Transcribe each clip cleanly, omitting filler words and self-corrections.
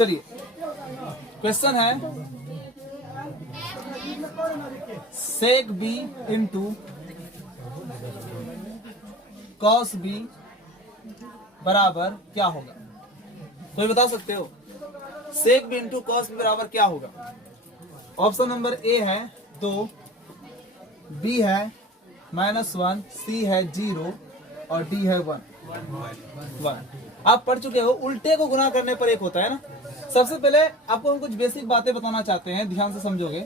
चलिए क्वेश्चन है सेक B into cos B बराबर क्या होगा? कोई बता सकते हो? सेक बी इंटू कॉस बी बराबर क्या होगा? ऑप्शन नंबर ए है 2, बी है -1, सी है 0 और डी है 1। आप पढ़ चुके हो, उल्टे को गुना करने पर एक होता है ना। सबसे पहले आपको हम कुछ बेसिक बातें बताना चाहते हैं, ध्यान से समझोगे।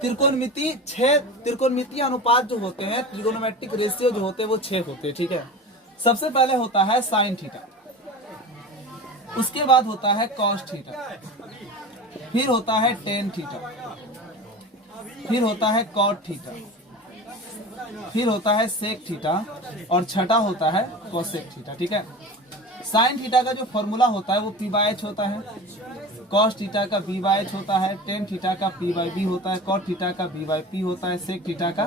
त्रिकोणमिति 6 त्रिकोणमितीय अनुपात जो होते हैं, ट्रिगोनोमेट्रिक रेशियो जो होते हैं वो 6 होते हैं, ठीक है। सबसे पहले होता है साइन थीटा, उसके बाद होता है कॉस थीटा, फिर होता है टेन थीटा, फिर होता है कॉट थीटा, फिर होता है सेक थीटा और छठा होता है कोसेक थीटा, ठीक है। साइन थीटा का जो फॉर्मूला होता है वो p/h होता है, कॉस थीटा का b/h होता है, टेन थीटा का p/b होता है, कॉट थीटा का b/p होता है, सेक थीटा का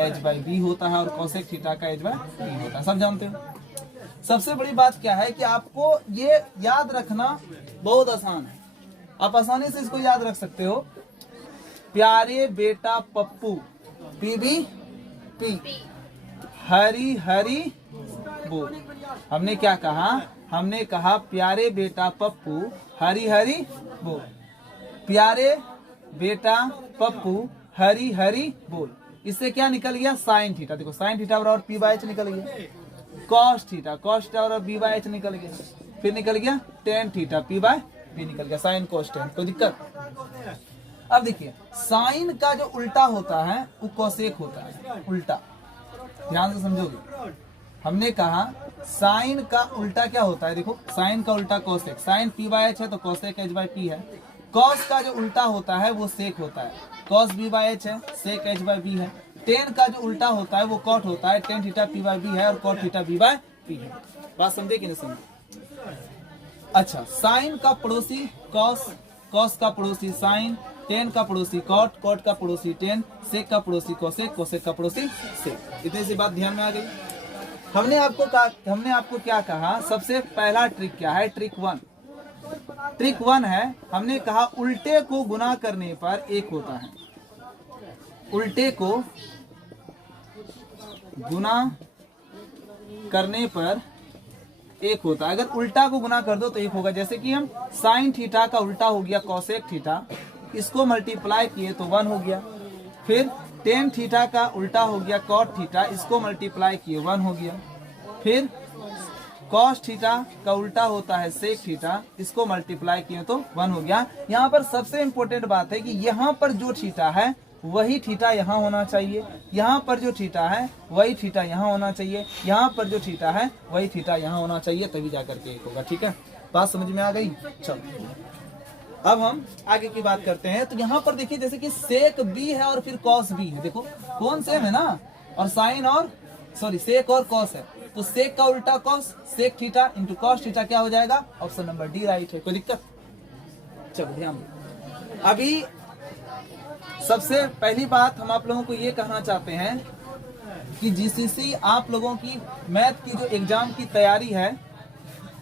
h/b होता है और कोसेक थीटा का h/p होता है। सब जानते हो। सबसे बड़ी बात क्या है कि आपको ये याद रखना बहुत आसान है, आप आसानी से इसको याद रख सकते हो। प्यारे बेटा पप्पू p/b हरी हरी बोल। हमने क्या कहा? हमने कहा प्यारे बेटा पप्पू हरी हरी बोल। प्यारे बेटा पप्पू हरी हरी बोल। इससे क्या निकल गया? Sine theta. देखो साइन थीटा बराबर p/h निकल गया। कॉस थीटा बराबर b/h निकल गया। फिर निकल गया टेन थीटा p/b निकल गया। साइन कॉस टेन, कोई दिक्कत? अब देखिए साइन का जो उल्टा होता है वो कोसेक होता है, उल्टा। ध्यान से समझोगे। हमने कहा साइन का उल्टा क्या होता है? देखो साइन का उल्टा कोसेक। साइन p/h है तो कोसेक h/p है। कॉस का जो उल्टा होता है वो सेक होता है, कॉस b/h है, सेक h/b है। टेन का जो उल्टा होता है वो कॉट होता है, टेन थीटा p/b है और कॉट थीटा b/p है। बात समझे कि नहीं समझे? अच्छा, साइन का पड़ोसी कॉस, कॉस का पड़ोसी साइन, टेन का पड़ोसी कॉट, कॉट का पड़ोसी टेन, सेक का पड़ोसी कोसेक, कोसेक का पड़ोसी सेक। इतनी सी बात ध्यान में आ गई। हमने आपको क्या कहा? सबसे पहला ट्रिक क्या है? ट्रिक 1। ट्रिक 1 है, हमने कहा उल्टे को गुना करने पर एक होता है। उल्टे को गुना करने पर एक होता है। अगर उल्टा को गुना कर दो तो एक होगा। जैसे कि हम साइन थीटा का उल्टा हो गया कोसेक थीटा, इसको मल्टीप्लाई किए तो 1 हो गया। फिर टेन थीटा का उल्टा हो गया कॉट थीटा, इसको मल्टीप्लाई किए 1 हो गया। फिर कॉस थीटा का उल्टा होता है सेक थीटा, इसको मल्टीप्लाई किए तो 1 हो गया। यहाँ पर सबसे इंपॉर्टेंट बात है कि यहाँ पर जो थीटा है वही थीटा यहाँ होना चाहिए, यहाँ पर जो थीटा है वही थीटा यहाँ होना चाहिए, यहाँ पर जो थीटा है वही थीटा यहाँ होना चाहिए, तभी जाकर के एक होगा। ठीक है, बात समझ में आ गई? चलो अब हम आगे की बात करते हैं। तो यहाँ पर देखिए जैसे कि सेक बी है और फिर कॉस बी है। देखो कौन सेम है ना, और साइन और सेक और कॉस है, तो सेक का उल्टा cos, sec theta into cos theta क्या हो जाएगा? ऑप्शन नंबर डी राइट है। कोई दिक्कत? चलो ध्यान दो। अभी सबसे पहली बात हम आप लोगों को ये कहना चाहते हैं कि जीसीसी आप लोगों की मैथ की जो एग्जाम की तैयारी है,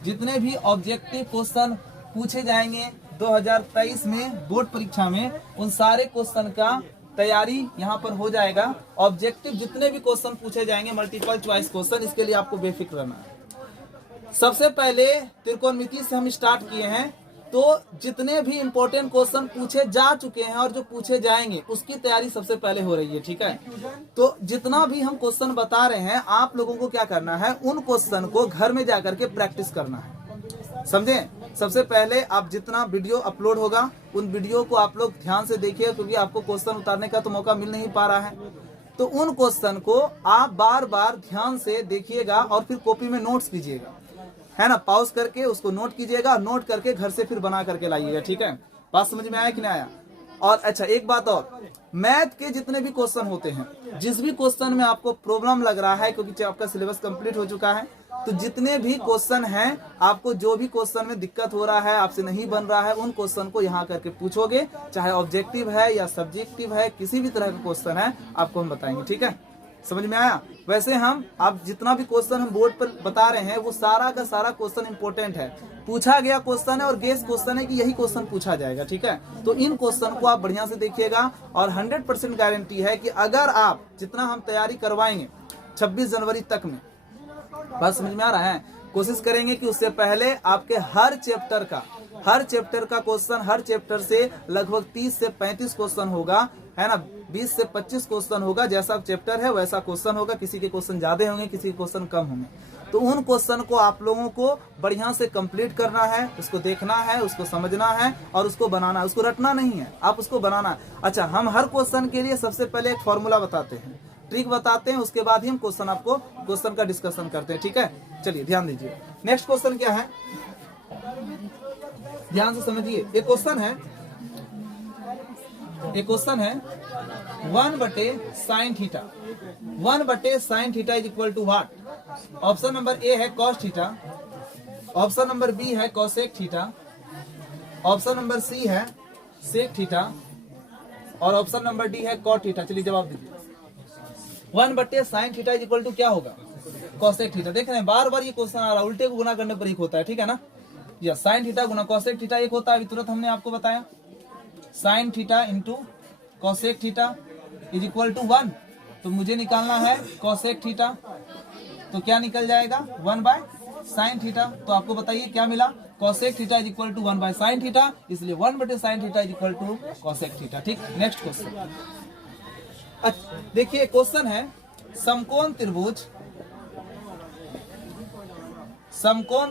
जितने भी ऑब्जेक्टिव क्वेश्चन पूछे जाएंगे 2023 में बोर्ड परीक्षा में, उन सारे क्वेश्चन का तैयारी यहाँ पर हो जाएगा। ऑब्जेक्टिव जितने भी क्वेश्चन पूछे जाएंगे, मल्टीपल चॉइस क्वेश्चन, इसके लिए आपको बेफिक्र रहना है। सबसे पहले त्रिकोणमिति से हम स्टार्ट किए हैं, तो जितने भी इंपॉर्टेंट क्वेश्चन पूछे जा चुके हैं और जो पूछे जाएंगे उसकी तैयारी सबसे पहले हो रही है। ठीक है, तो जितना भी हम क्वेश्चन बता रहे हैं आप लोगों को क्या करना है, उन क्वेश्चन को घर में जाकर के प्रैक्टिस करना है, समझे? सबसे पहले आप जितना वीडियो अपलोड होगा उन वीडियो को आप लोग ध्यान से देखिए, क्योंकि आपको क्वेश्चन उतारने का तो मौका मिल नहीं पा रहा है। तो उन क्वेश्चन को आप बार बार ध्यान से देखिएगा और फिर कॉपी में नोट्स कीजिएगा, है ना? पॉज करके उसको नोट कीजिएगा, नोट करके घर से फिर बना करके लाइएगा। ठीक है, बात समझ में आया कि नहीं आया? और अच्छा एक बात और, मैथ के जितने भी क्वेश्चन होते हैं, जिस भी क्वेश्चन में आपको प्रॉब्लम लग रहा है, क्योंकि आपका सिलेबस कंप्लीट हो चुका है, तो जितने भी क्वेश्चन हैं, आपको जो भी क्वेश्चन में दिक्कत हो रहा है, आपसे नहीं बन रहा है, उन क्वेश्चन को यहाँ करके पूछोगे, चाहे ऑब्जेक्टिव है या सब्जेक्टिव है, किसी भी तरह का क्वेश्चन है आपको हम बताएंगे। ठीक है, समझ में आया? वैसे हम आप जितना भी क्वेश्चन हम बोर्ड पर बता रहे हैं वो सारा का सारा क्वेश्चन इंपॉर्टेंट है, पूछा गया क्वेश्चन है और गेस क्वेश्चन है कि यही क्वेश्चन पूछा जाएगा, ठीक है। तो इन क्वेश्चन को आप बढ़िया से देखिएगा और 100% गारंटी है कि अगर आप जितना हम तैयारी करवाएंगे 26 जनवरी तक में, बात समझ में आ रहा है, कोशिश करेंगे कि उससे पहले आपके हर चैप्टर का क्वेश्चन, हर चैप्टर से लगभग 30 से 35 क्वेश्चन होगा, है ना, 20 से 25 क्वेश्चन होगा, जैसा चैप्टर है वैसा क्वेश्चन होगा, किसी के क्वेश्चन ज्यादा होंगे, किसी के क्वेश्चन कम होंगे। तो उन क्वेश्चन को आप लोगों को बढ़िया से कंप्लीट करना है, उसको देखना है, उसको समझना है और उसको बनाना है, उसको रटना नहीं है, आप उसको बनाना है। अच्छा, हम हर क्वेश्चन के लिए सबसे पहले एक फॉर्मूला बताते हैं, ट्रिक बताते हैं, उसके बाद ही हम क्वेश्चन का डिस्कशन करते हैं, ठीक है। चलिए ध्यान दीजिए, नेक्स्ट क्वेश्चन क्या है, ध्यान से समझिए। एक क्वेश्चन है 1/sin theta, 1/sin theta is equal to what? Option number A है cos theta, option number B है cosec theta, option number C है sec थीटा और ऑप्शन नंबर डी है cot थीटा। चलिए जवाब दीजिए। 1/sin theta is equal to क्या होगा? cosec theta. देख रहे हैं बार बार ये क्वेश्चन आ रहा है, उल्टे को गुना करने पर एक होता है, ठीक है ना। या sin थीटा गुना cosec थीटा एक होता है, अभी तुरंत हमने आपको बताया। sin theta into cosec theta is equal to 1, तो मुझे निकालना है cosec थीटा, तो क्या निकल जाएगा 1/sin थीटा। तो आपको बताइए क्या मिला? cosec theta is equal to 1/sin theta, इसलिए 1/sin theta is equal to cosec theta, ठीक। नेक्स्ट क्वेश्चन, अच्छा देखिए क्वेश्चन है समकोण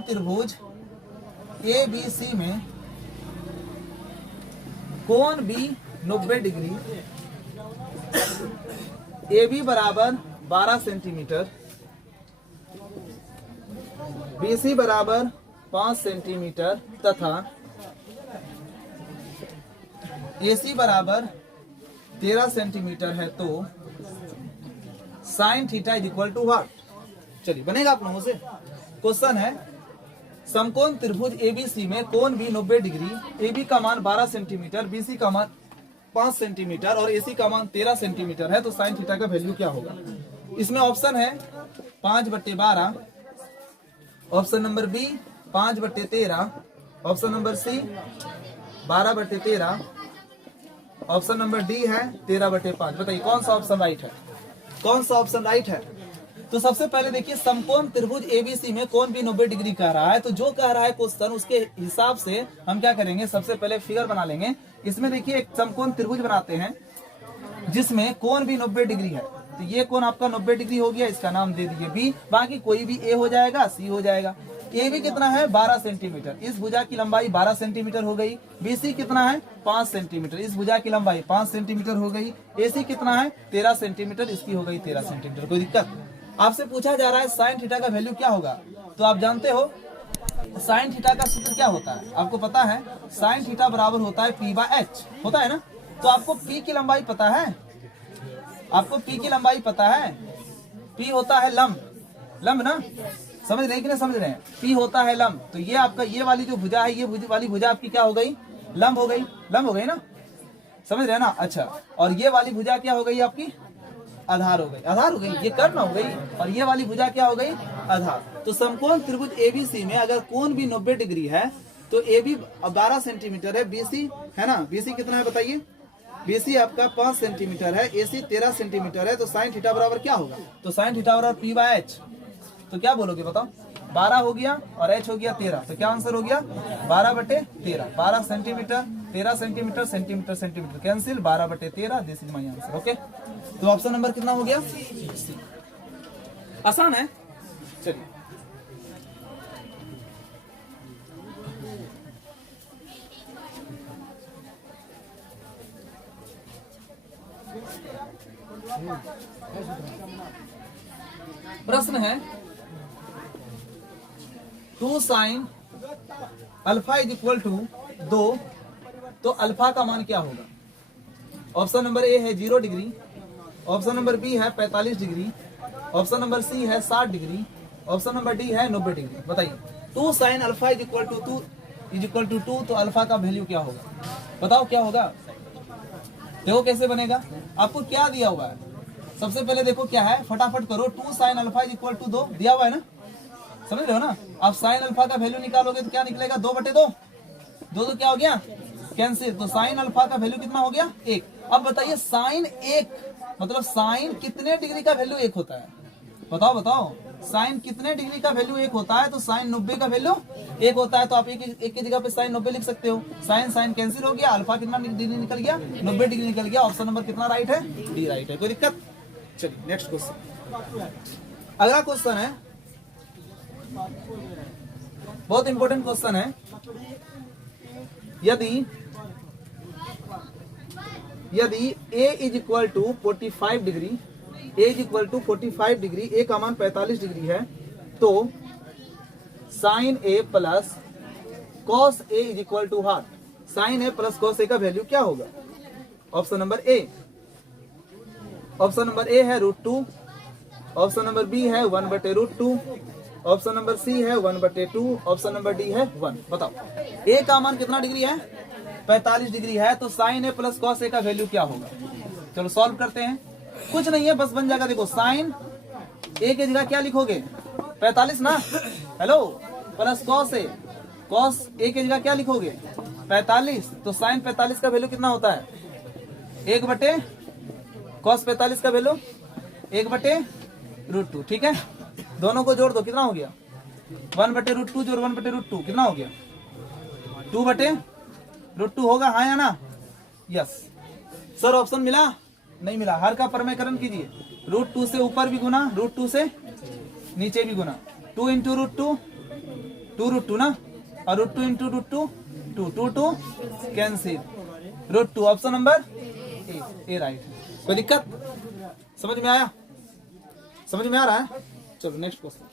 त्रिभुज ABC में कोण B 90 डिग्री, AB बराबर 12 सेंटीमीटर, BC बराबर 5 सेंटीमीटर तथा AC बराबर 13 सेंटीमीटर है, तो sin theta is equal to what? चलिए बनेगा आप लोगों से। क्वेश्चन है समकोण त्रिभुज ABC में कोण B 90 डिग्री, AB का मान 12 सेंटीमीटर, BC का मान 5 सेंटीमीटर और AC का मान 13 सेंटीमीटर है, तो sin थीटा का वैल्यू क्या होगा? इसमें ऑप्शन है 5/12, option number B 5/13, option number C 12/13, option number D है 13/5। बताइए कौन सा ऑप्शन राइट है, कौन सा ऑप्शन राइट है? तो सबसे पहले देखिए समकोण त्रिभुज ABC में कोण भी 90 डिग्री कह रहा है, तो जो कह रहा है क्वेश्चन उसके हिसाब से हम क्या करेंगे, सबसे पहले फिगर बना लेंगे। इसमें देखिए एक समकोण त्रिभुज बनाते हैं जिसमें कोण भी 90 डिग्री है, तो ये कोण आपका 90 डिग्री हो गया, इसका नाम दे दीजिए B, बाकी कोई भी A हो जाएगा, C हो जाएगा। AB कितना है 12 सेंटीमीटर, इस भुजा की लंबाई 12 सेंटीमीटर हो गई। BC कितना है 5 सेंटीमीटर, इस भुजा की लंबाई 5 सेंटीमीटर हो गई। AC कितना है 13 सेंटीमीटर, इसकी हो गई 13 सेंटीमीटर। कोई दिक्कत? आपसे पूछा जा रहा है sin थीटा का वैल्यू क्या होगा, तो आप जानते हो sin थीटा का सूत्र क्या होता है, आपको पता है sin थीटा बराबर होता है P/h, होता है ना। तो आपको P की लंबाई पता है, आपको P की लंबाई पता है, P होता है लंब ना, समझ रहे हैं कि नहीं समझ रहे हैं? P होता है लंब, तो ये आपका ये वाली जो भुजा है, ये वाली भुजा आपकी क्या हो गई, लंब हो गई ना, समझ रहे हैं ना। अच्छा, और ये वाली भुजा क्या हो गई आपकी, आधार हो गई, ये कर्ण हो गई, और ये वाली भुजा क्या हो गई, आधार। तो समकोण त्रिभुज ABC में अगर कोण भी 90 डिग्री है तो AB 12 सेंटीमीटर है, BC है ना, BC कितना है बताइए, BC आपका 5 सेंटीमीटर है, AC 13 सेंटीमीटर है, तो sin थीटा बराबर क्या होगा, तो sin थीटा बराबर P/h। तो क्या बोलोगे बताओ, 12 हो गया और h हो गया 13, तो क्या आंसर हो गया 12/13, 12 centimetre 13 centimetre, centimetre cancel, 12/13, this is my answer. Okay, तो ऑप्शन नंबर कितना हो गया, सी। आसान है। चलिए प्रश्न है 2 sin alpha is equal to 2, तो अल्फा का मान क्या होगा? ऑप्शन नंबर ए है 0 डिग्री, ऑप्शन नंबर बी है 45 डिग्री, ऑप्शन नंबर सी है 60 डिग्री, ऑप्शन नंबर डी है 90 डिग्री। बताइए 2 sin alpha is equal to 2, तो अल्फा का वैल्यू क्या होगा, बताओ क्या होगा। देखो कैसे बनेगा, आपको क्या दिया हुआ है, सबसे पहले देखो क्या है, फटाफट करो। 2 sin alpha is equal to 2 दिया हुआ है ना, समझ रहे हो ना। अब sin अल्फा का वैल्यू निकालोगे तो क्या निकलेगा, 2/2। 2 तो क्या हो गया, कैंसिल। तो sin अल्फा का वैल्यू कितना हो गया, 1। अब बताइए sin 1 मतलब sin कितने डिग्री का वैल्यू 1 होता है, बताओ बताओ। साइन कितने डिग्री का वैल्यू 1 होता है, तो साइन 90 का वैल्यू 1 होता है। तो आप एक की जगह पे साइन 90 लिख सकते हो। साइन साइन कैंसिल हो गया, अल्फा कितना डिग्री निकल गया, 90 डिग्री निकल गया। ऑप्शन नंबर कितना राइट है, डी राइट है। कोई दिक्कत। चलिए नेक्स्ट क्वेश्चन। अगला क्वेश्चन है, बहुत इंपॉर्टेंट क्वेश्चन है। यदि a is equal to 45 degree, a is equal to 45 degree, a का मान 45 डिग्री है, तो sine a plus cos a is equal to half. Sine a plus cos a का वैल्यू क्या होगा। Option number A, option number A है √2, option number B है 1/√2, option number C है 1/2, ऑप्शन नंबर डी है 1। बताओ a का मान कितना डिग्री है, 45 डिग्री है, तो sine a plus cos a का वैल्यू क्या होगा। चलो सॉल्व करते हैं। कुछ नहीं है, बस बन जाएगा। देखो साइन a की जगह क्या लिखोगे, 45 ना, hello, plus cos a, cos a की जगह क्या लिखोगे, 45। तो साइन 45 का वैल्यू कितना होता है, 1/, कॉस 45 का वैल्यू 1/√2। ठीक है, दोनों को जोड़ दो, कितना हो गया, 1/√2 जोड़ 1/√2 कितना हो गया, 2/√2 होगा, हाँ या ना, यस। सर ऑप्शन मिला, नहीं मिला। हर का परमेकरण कीजिए, √2 से ऊपर भी गुना, √2 से नीचे भी गुना। 2 इंटू √2 2√2 ना, और √2 इंटू √2 2 कैंसिल, √2। ऑप्शन नंबर ए राइट। कोई दिक्कत, समझ में आया, समझ में आ रहा है। चलो नेक्स्ट क्वेश्चन।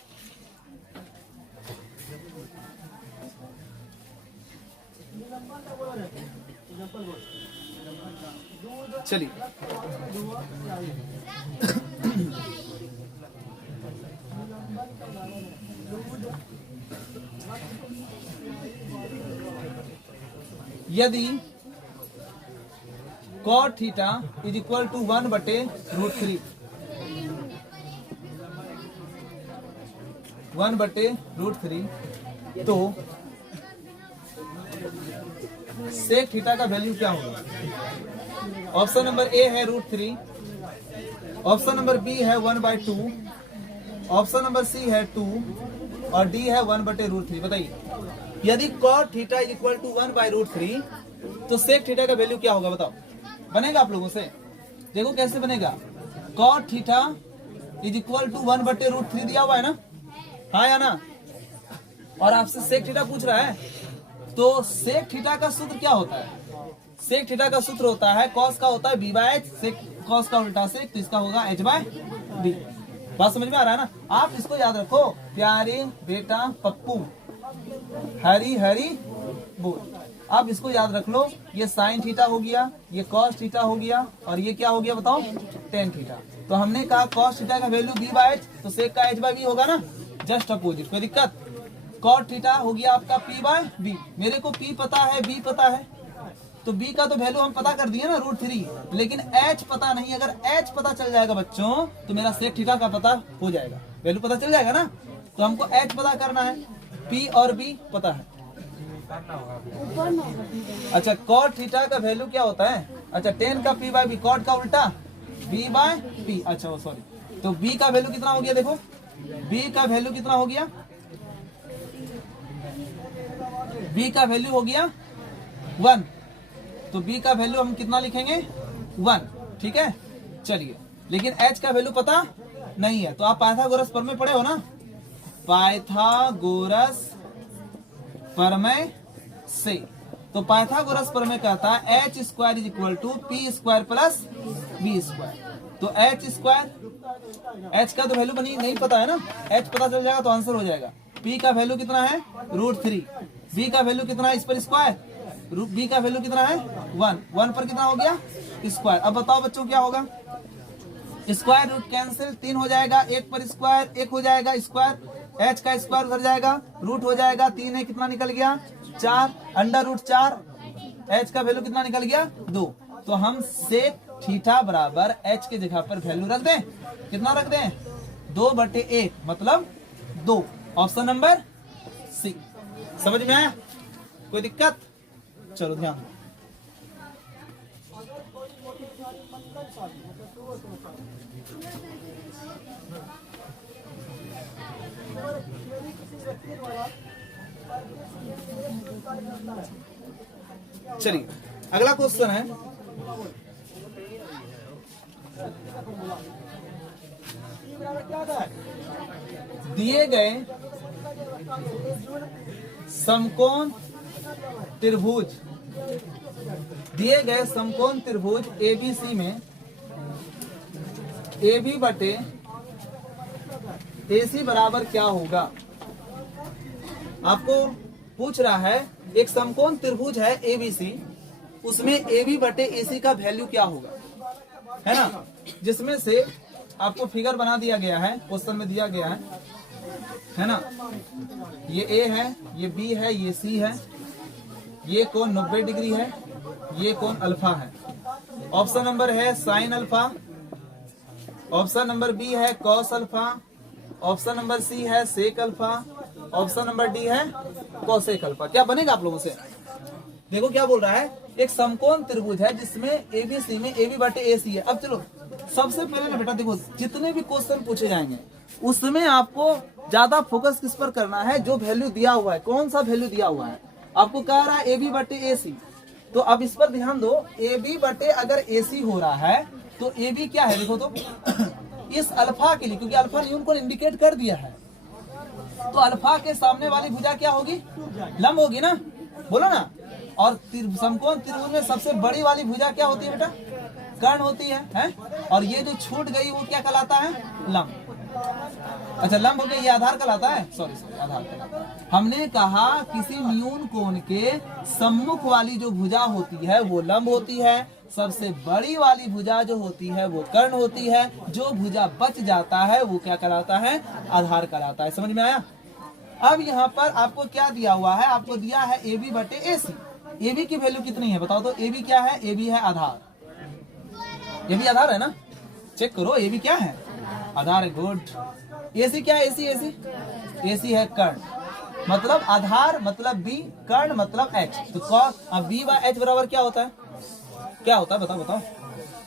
चलिए यदि cot theta is equal to 1/√3, 1/√3, तो सेक थीटा का वैल्यू क्या होगा। ऑप्शन नंबर ए है √3, ऑप्शन नंबर बी है 1/2, ऑप्शन नंबर सी है 2 और डी है 1/√3। बताइए यदि cot theta is equal to 1/√3 तो सेक थीटा का वैल्यू क्या होगा, बताओ। बनेगा आप लोगों से, देखो कैसे बनेगा। cot theta is equal to 1/√3 दिया हुआ है ना, हाँ या ना, और आपसे सेक थीटा पूछ रहा है, तो सेक थीटा का सूत्र क्या होता है। सेक थीटा का सूत्र होता है, कॉस का होता है b/h, सेक कॉस का उल्टा सेक, तो इसका होगा h/b। बात समझ में आ रहा है ना। आप इसको याद रखो, प्यारे बेटा पप्पू, हरी हरी बोल। आप इसको याद रख लो, ये साइन थीटा हो गया, ये कॉस थीटा हो गया, और ये क्या हो गया बताओ, टेन थीटा। तो हमने कहा कॉस थीटा का वैल्यू b/h, तो सेक का h/b होगा ना, जस्ट अपोजिट। कोई दिक्कत। कॉट थीटा हो गया आपका p/b। मेरे को p पता है, b पता है, तो b का तो वैल्यू हम पता कर दिए ना √3, लेकिन h पता नहीं। अगर h पता चल जाएगा बच्चों, तो मेरा सेक थीटा का पता हो जाएगा, वैल्यू पता चल जाएगा ना। तो हमको h पता करना है, p और b पता है। अच्छा, कॉट थीटा का वैल्यू क्या होता है, अच्छा 10 का p/b, कॉट का उल्टा b/p। अच्छा वो सॉरी, तो b का वैल्यू कितना हो गया, देखो b का वैल्यू कितना हो गया, b का वैल्यू हो गया 1, तो b का वैल्यू हम कितना लिखेंगे 1। ठीक है, चलिए, लेकिन h का वैल्यू पता नहीं है। तो आप पाइथागोरस प्रमेय पढ़े हो ना, पाइथागोरस प्रमेय से, तो पाइथागोरस प्रमेय कहता है h² is equal to p² plus b²। तो h² का तो वैल्यू बनी नहीं पता है ना, h पता चल जाएगा तो आंसर हो जाएगा। p का वैल्यू कितना है √3, b का वैल्यू कितना है, इस पर स्क्वायर, b का वैल्यू कितना है 1 पर कितना हो गया स्क्वायर। अब बताओ बच्चों क्या होगा, स्क्वायर रूट कैंसिल, 3 हो जाएगा, 1 पर स्क्वायर 1 हो जाएगा स्क्वायर, h का स्क्वायर उधर जाएगा, रूट हो जाएगा, 3 है कितना निकल गया 4, √4, h का वैल्यू कितना निकल गया 2। तो हम सेक थीटा बराबर h की जगह पर वैल्यू रख दें, कितना रख दें 2/1 मतलब 2। Option number C. समझ में आया? कोई दिक्कत? चलो ध्यान दो। चलिए अगला क्वेश्चन है, दिए गए समकोण त्रिभुज, दिए गए समकोण त्रिभुज एबीसी में AB बटे AC बराबर क्या होगा। आपको पूछ रहा है एक समकोण त्रिभुज है ABC, उसमें AB बटे AC का वैल्यू क्या होगा, है ना। जिसमें से आपको फिगर बना दिया गया है, क्वेश्चन में दिया गया है ना। ये A है, ये B है, ये C है, ये कोण 90 डिग्री है, ये कोण अल्फा है। ऑप्शन नंबर है sine alpha, option number B है cos alpha, option number C है sec alpha, option number D है कोसेक अल्फा। क्या बनेगा आप लोगों से? देखो क्या बोल रहा है, एक समकोण त्रिभुज है जिसमें एबीसी में AB बटे AC है। अब चलो सबसे पहले ना बेटा देखो, जितने भी क्वेश्चन पूछे जाएंगे उसमें आपको ज्यादा फोकस किस पर करना है, जो वैल्यू दिया हुआ है। कौन सा वैल्यू दिया हुआ है? आपको कह रहा है AB बटे AC, तो अब इस पर ध्यान दो। AB बटे अगर AC हो रहा है तो AB क्या है देखो तो इस अल्फा के लिए, क्योंकि अल्फा ने उनको इंडिकेट कर दिया है, तो अल्फा के सामने वाली भुजा क्या होगी, लंब होगी ना, बोलो ना। और समकोण त्रिभुज में सबसे बड़ी वाली भुजा क्या होती है बेटा, कर्ण होती है? और ये जो छूट गई वो क्या कहलाता है, लंब। अच्छा लंब हो गया, ये आधार कहलाता है, सॉरी आधार कहलाता है। हमने कहा किसी न्यून कोण के सम्मुख वाली जो भुजा होती है वो लंब होती है, सबसे बड़ी वाली भुजा जो होती है वो कर्ण होती है, जो भुजा बच जाता है वो क्या कहलाता है, आधार कहलाता है। समझ में आया? अब यहाँ पर आपको क्या दिया हुआ है, आपको दिया है AB बटे AC। AB की वैल्यू कितनी है बताओ तो? AB क्या है? AB है आधार। AB आधार है ना, चेक करो AB क्या है, आधार है, गुड। AC क्या है? AC है कर्ण, मतलब आधार मतलब B, कर्ण मतलब H। तो अब B बाय H बराबर क्या होता है, क्या होता है बताओ?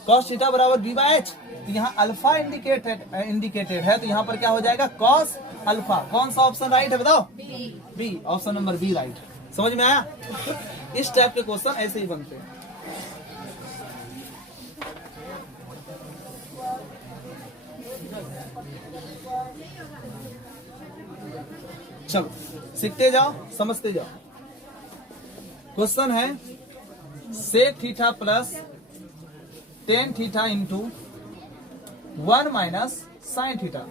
cos थीटा बराबर B बाय H। तो यहाँ अल्फा इंडिकेटेड है, तो यहाँ पर क्या हो जाएगा, cos अल्फा। कौन सा ऑप्शन राइट है बताओ? B, option number B right. समझ में आया? इस टाइप के क्वेश्चन ऐसे ही बनते हैं। चलो सीखते जाओ, समझते जाओ। क्वेश्चन है sec theta plus tan theta into 1 minus sine theta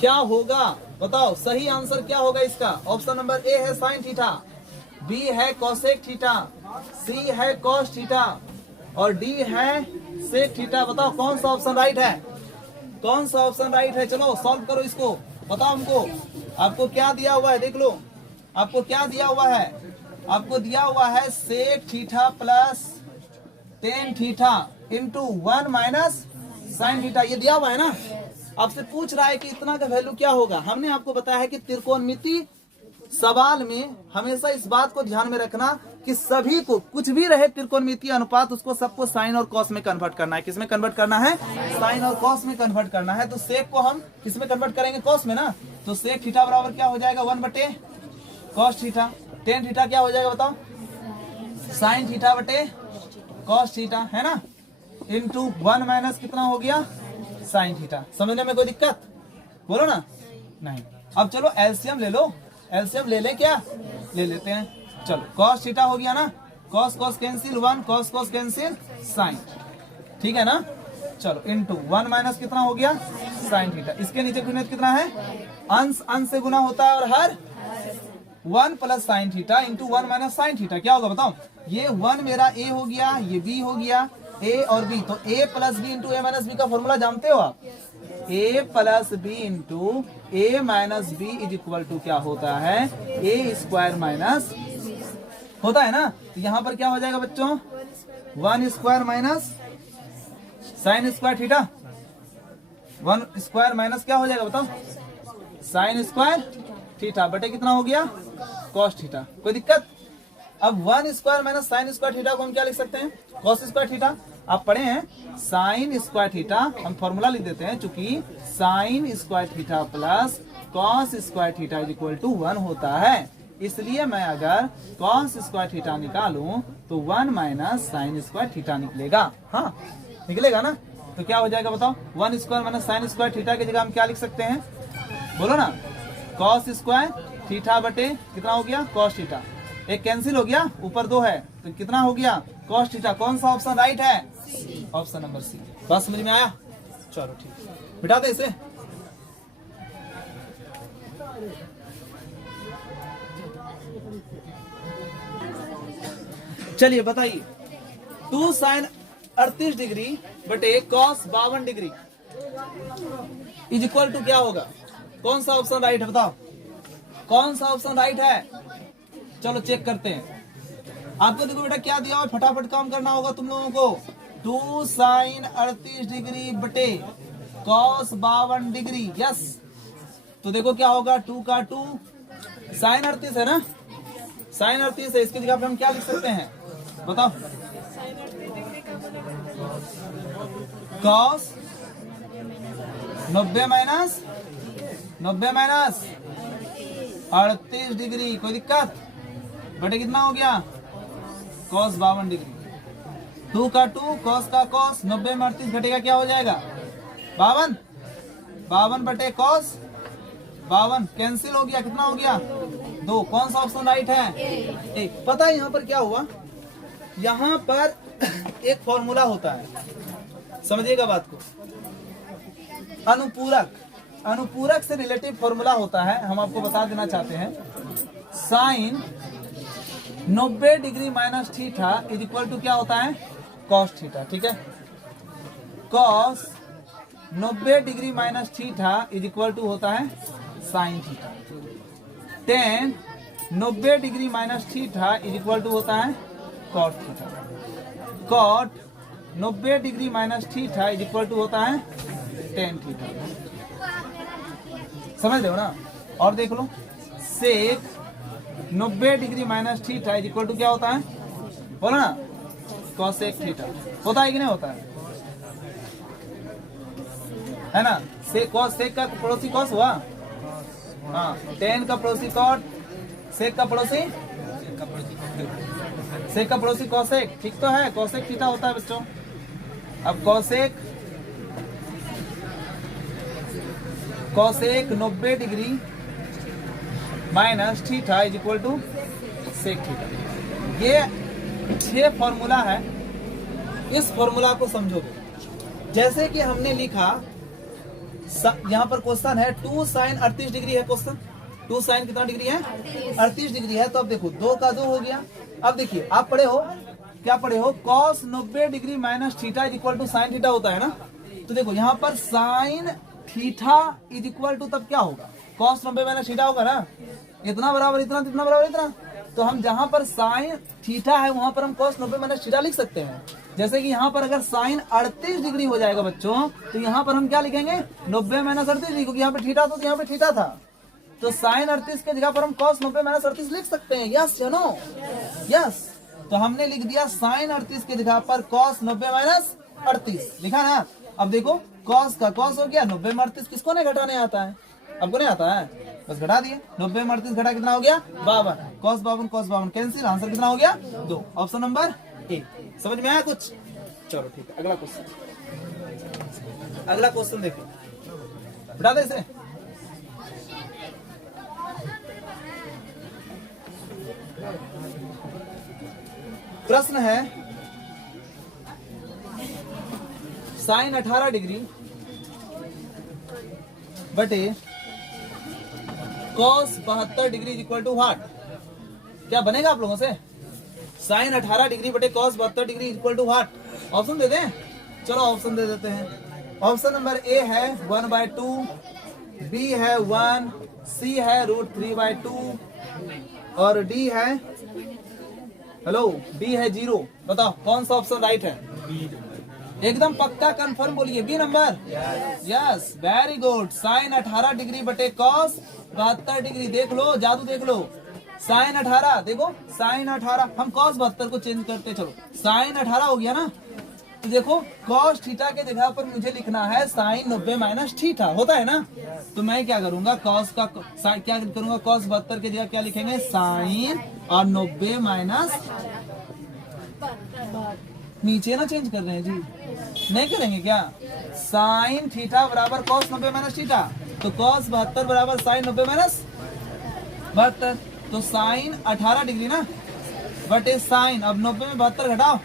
क्या होगा बताओ? सही आंसर क्या होगा इसका? ऑप्शन नंबर ए है साइन थीटा, बी है कोसेक थीटा, सी है कॉस थीटा और डी है सेक थीटा। बताओ कौन सा ऑप्शन राइट है, कौन सा ऑप्शन राइट है? चलो सॉल्व करो इसको, बताओ हमको। आपको क्या दिया हुआ है देख लो, आपको क्या दिया हुआ है? आपको दिया हुआ है sec theta plus tan theta into 1 minus sine theta, ये दिया हुआ है ना। आपसे पूछ रहा है कि इतना का वैल्यू क्या होगा। हमने आपको बताया है कि त्रिकोणमिति सवाल में हमेशा इस बात को ध्यान में रखना कि सभी को कुछ भी रहे त्रिकोणमितीय अनुपात, उसको सबको साइन और कॉस में कन्वर्ट करना है। किसमें कन्वर्ट करना है? साइन और कॉस में कन्वर्ट करना है। तो सेक को हम किसमें कन्वर्ट करेंगे? कॉस में ना। तो सेक थीटा बराबर क्या हो जाएगा, 1 बटे कॉस थीटा। टेन थीटा क्या हो जाएगा बताओ? साइन थीटा बटे कॉस थीटा, है ना, इंटू 1 माइनस कितना हो गया, साइन थीटा। समझने में कोई दिक्कत बोलो ना? नहीं। अब चलो एलसीएम ले लो, एलसीएम ले लें क्या? ले लेते हैं। चलो कॉस थीटा हो गया ना, cos cos cancel 1, cos cos cancel sign, ठीक है ना। चलो इंटू 1 माइनस कितना हो गया, साइन थीटा। इसके नीचे गुणित कितना है, अंश अंश से गुना होता है और हर 1 plus sine theta into 1 minus sine theta क्या होगा बताओ? ये 1 मेरा ए हो गया, ये बी हो गया, ए और बी। तो A plus B into A minus B का फॉर्मूला जानते हो आप? A plus B into A minus B is equal to क्या होता है, ए स्क्वायर माइनस होता है ना। तो यहाँ पर क्या हो जाएगा बच्चों, 1 square minus sign square theta, 1 square minus क्या हो जाएगा बताओ, साइन स्क्वायर थीटा बटे कितना हो गया, कॉस थीटा। कोई दिक्कत? अब 1 square minus sign square theta को हम क्या लिख सकते हैं, कॉस स्क्वायर थीटा। आप पढ़े हैं साइन स्क्वायर थीटा, हम फॉर्मूला लिख देते हैं, चूंकि sine square theta plus cos square theta is equal to 1 होता है, इसलिए मैं अगर कॉस स्क्वायर थीटा निकालूं तो 1 माइनस साइन स्क्वायर थीटा निकलेगा। हाँ निकलेगा ना, तो क्या हो जाएगा बताओ, 1 square minus sign square theta की जगह हम क्या लिख सकते हैं, बोलो ना, कॉस स्क्वायर थीटा बटे कितना हो गया, कॉस थीटा। एक कैंसिल हो गया, ऊपर 2 है तो कितना हो गया, कॉस थीटा। कौन सा ऑप्शन राइट है, ऑप्शन नंबर सी। बात समझ में आया? चलो ठीक, बिठा दे इसे। चलिए बताइए, 2 साइन 38 डिग्री बटे cos 52 degree is equal to क्या होगा, कौन सा ऑप्शन राइट है बताओ, कौन सा ऑप्शन राइट है। चलो चेक करते हैं। आपको देखो बेटा क्या दिया हुआ, फटाफट काम करना होगा तुम लोगों को। 2 साइन 38 डिग्री बटे कॉस 52 डिग्री, यस। तो देखो क्या होगा, 2 का 2 साइन 38 है ना, साइन 38 है, इसकी जगह पे हम क्या लिख सकते हैं बताओ, कॉस 90 माइनस 38 डिग्री। कोई दिक्कत? बटे कितना हो गया, कॉस 52 डिग्री। 2 का 2 कॉस का कॉस, 90 में 38 घटेगा क्या हो जाएगा, 52 बटे कॉस 52 कैंसिल हो गया, कितना हो गया 2। कौन सा ऑप्शन राइट है, एक। पता है यहाँ पर क्या हुआ, यहाँ पर एक फॉर्मूला होता है, समझिएगा बात को। अनुपूरक से रिलेटिव फॉर्मूला होता है, हम आपको बता देना चाहते हैं। Sine 90 degree minus theta is equal to क्या होता है, कॉस थीटा, ठीक है। Cos 90 degree minus theta is equal to होता है sine theta. Tan 90 degree minus theta is equal to होता है cot theta. Cot 90 degree minus theta is equal to होता है टेन थीटा। समझ रहे हो ना? और देख लो, sec 90 degree minus theta is equal to क्या होता है, बोलो ना, कॉसेक थीटा। होता है कि नहीं होता है ना? सेक कॉस, सेक का पड़ोसी कॉस हुआ, हाँ, टेन का पड़ोसी कॉट, सेक का पड़ोसी सेक का पड़ोसी कॉसेक, ठीक तो है, कॉसेक थीटा होता है बच्चों। अब cosec 90 degree minus theta is equal to sec theta. ये 6 फॉर्मूला है, इस फॉर्मूला को समझोगे। जैसे कि हमने लिखा, यहाँ पर क्वेश्चन है 2 साइन 38 डिग्री है क्वेश्चन। 2 साइन कितना डिग्री है, 38 डिग्री है। तो अब देखो 2 का 2 हो गया। अब देखिए आप पढ़े हो, क्या पढ़े हो, cos 90 degree minus theta is equal to sine theta होता है ना। तो देखो यहाँ पर sine theta is equal to तब क्या होगा, कॉस 90 माइनस थीटा होगा ना, इतना बराबर इतना, इतना बराबर इतना। तो हम जहां पर साइन थीटा है वहां पर हम कॉस 90 माइनस थीटा लिख सकते हैं। जैसे कि यहाँ पर अगर साइन 38 डिग्री हो जाएगा बच्चों, तो यहाँ पर हम क्या लिखेंगे, 90 माइनस 38 डिग्री, क्योंकि यहाँ पे थीटा था तो यहाँ पे थीटा था। तो साइन 38 के जगह पर हम कॉस 90 माइनस 38 लिख सकते हैं। यस या नो? यस। तो हमने लिख दिया साइन 38 के जगह पर कॉस 90 माइनस 38 लिखा ना। अब देखो कॉस का कॉस हो गया, 90 में 38 किसको नहीं घटाने आता है, आपको नहीं आता है, बस घटा दिए। 90 में 38 घटा कितना हो गया, 52। कॉस 52 कैंसिल, आंसर कितना हो गया 2। ऑप्शन नंबर ए। समझ में आया कुछ? चलो ठीक है, अगला क्वेश्चन देखो, बता दे इसे। प्रश्न है साइन 18 डिग्री बटे cos 72 degree equal to what. क्या बनेगा आप लोगों से? साइन 18 डिग्री बटे cos 72 degree equal to what. Option दे दें? चलो ऑप्शन दे देते हैं। ऑप्शन नंबर ए है 1/2, बी है 1, सी है √3/2 और डी है हेलो, बी है 0। बताओ कौन सा ऑप्शन राइट है? एकदम पक्का कंफर्म बोलिए, B number. Yes, very good. Sine 18 degree बटे कॉस 72 डिग्री। देख लो, जादू देख लो। साइन 18, देखो साइन 18, हम कॉस 72 को चेंज करते चलो, साइन 18 हो गया ना। तो देखो कॉस थीटा के जगह पर मुझे लिखना है साइन 90 माइनस थीटा, होता है ना। तो मैं क्या करूंगा, कॉस का क्या करूंगा, कॉस 72 की जगह क्या लिखेंगे, साइन और 90 माइनस, नीचे ना चेंज कर रहे हैं जी, नहीं करेंगे क्या? साइन थीटा बराबर कॉस 90 माइनस थीटा, तो कॉस 72 बराबर साइन 90 माइनस 72। तो साइन 18 डिग्री ना बटे साइन, अब 90 में 72 घटाओ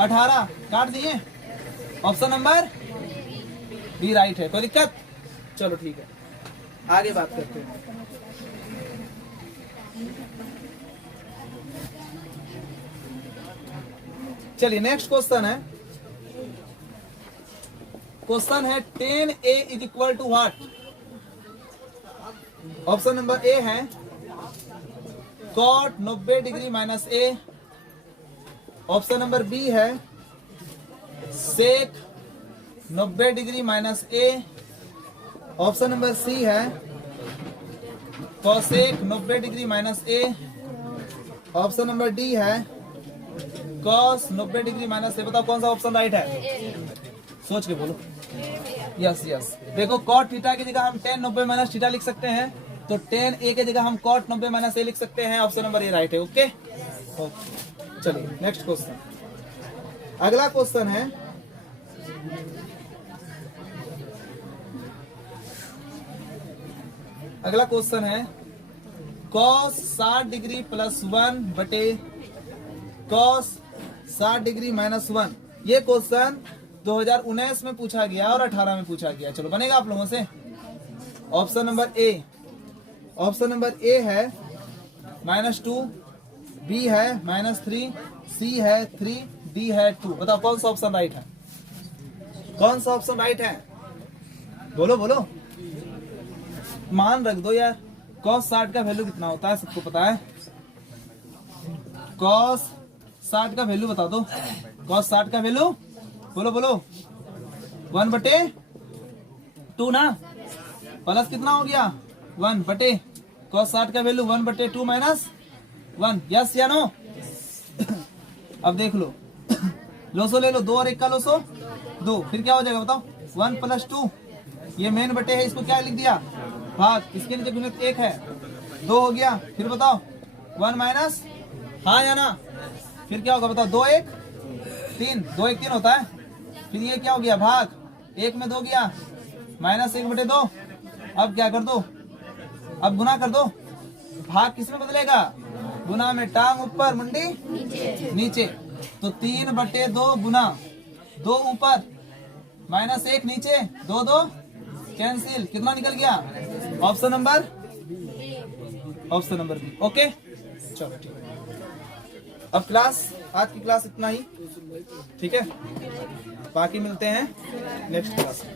18, काट दिए। ऑप्शन नंबर बी राइट है। कोई दिक्कत? चलो ठीक है, आगे बात करते हैं। चलिए नेक्स्ट क्वेश्चन है। क्वेश्चन है 10a is equal to what? Option number A है cot 90 degree minus A. Option number B है sec 90 degree minus A. Option number C है cosec 90 degree minus A. Option number D है cos 90 degree minus A. बताओ कौन सा option right है? सोच के बोलो। यस यस, देखो कॉट थीटा की जगह हम tan 90 माइनस थीटा लिख सकते हैं, तो tan a की जगह हम cot 90 माइनस a लिख सकते हैं। ऑप्शन नंबर ए राइट है। ओके, चलिए नेक्स्ट क्वेश्चन। अगला क्वेश्चन है cos 60 डिग्री प्लस 1 बटे cos 60 डिग्री माइनस 1। ये क्वेश्चन 2019 में पूछा गया और 18 में पूछा गया। चलो बनेगा आप लोगों से। ऑप्शन नंबर ए है -2, बी है -3, सी है 3, डी है 2। बताओ कौन सा ऑप्शन राइट है? कौन सा ऑप्शन राइट है? बोलो बोलो, मान रख दो यार। cos 60 का वैल्यू कितना होता है, सबको पता है? cos 60 का वैल्यू बता दो। cos 60 का वैल्यू बोलो बोलो, 1 बटे 2 ना, प्लस कितना हो गया 1 बटे cos 60 का वैल्यू 1 बटे 2 माइनस 1। यस या नो? अब देख लो, लोसो ले लो, 2 और 1 का लोसो 2, फिर क्या हो जाएगा बताओ, 1 प्लस 2। ये मेन बटे है, इसको क्या लिख दिया, भाग। इसके नीचे गुणित 1 है, 2 हो गया। फिर बताओ 1 माइनस, हाँ या ना? फिर क्या होगा बताओ, 2 1 3, 2 1 3 होता है। फिर ये क्या हो गया, भाग, 1 में 2 गया, -1 बटे 2। अब क्या कर दो, अब गुना कर दो। भाग किस में बदलेगा, गुना में। टांग ऊपर मुंडी नीचे, तो 3 बटे 2 गुना 2 ऊपर -1 नीचे, 2 2 कैंसिल, कितना निकल गया? Option number B. ओके चलो ठीक है। अब आज की क्लास इतना ही, ठीक है। बाकी मिलते हैं नेक्स्ट क्लास में।